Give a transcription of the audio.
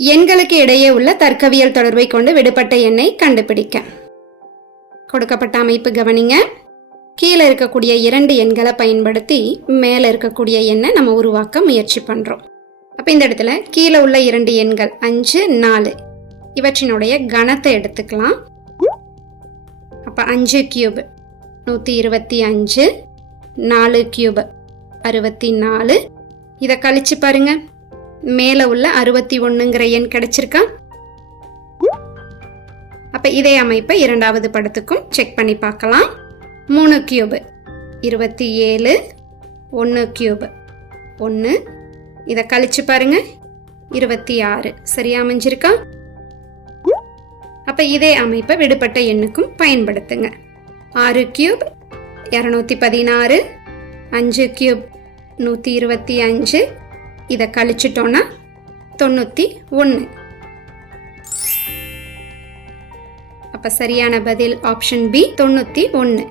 எண்களுக்கு இடையே உள்ள தர்க்கவியல் தொடர்பை கொண்டு விடுபட்ட எண்ணை கண்டுபிடிக்க. கொடுக்கப்பட்ட அமைப்பு கவனிங்க. கீழே இருக்கக்கூடிய இரண்டு எண்களை பயன்படுத்தி மேலே இருக்கக்கூடிய எண்ணை நம்ம உருவாக்க முயற்சி பண்ணுறோம் அப்போ இந்த இடத்துல கீழே உள்ள இரண்டு எண்கள் அஞ்சு நாலு. இவற்றினுடைய கணத்தை எடுத்துக்கலாம். அப்போ அஞ்சு கியூப் நூற்றி இருபத்தி அஞ்சு நாலு கியூப் அறுபத்தி நாலு. இதை கழிச்சு பாருங்கள் மேலே உள்ள அறுபத்தி ஒன்றுங்கிற எண் கிடைச்சிருக்கா? அப்போ இதே அமைப்பை இரண்டாவது படத்துக்கும் செக் பண்ணி பார்க்கலாம். மூணு கியூபு இருபத்தி ஏழு ஒன்று கியூபு ஒன்று இதை கழிச்சு பாருங்க. இருபத்தி ஆறு. சரியா அமைஞ்சிருக்கா? அப்போ இதே அமைப்பை விடுபட்ட எண்ணுக்கும் பயன்படுத்துங்க. ஆறு கியூப் இரநூத்தி பதினாறு. அஞ்சு கியூப் நூற்றி இருபத்தி அஞ்சு. இதை கழிச்சிட்டோன்னா தொண்ணூற்றி ஒன்று அப்போ சரியான பதில் ஆப்ஷன் பி தொண்ணூற்றி ஒன்று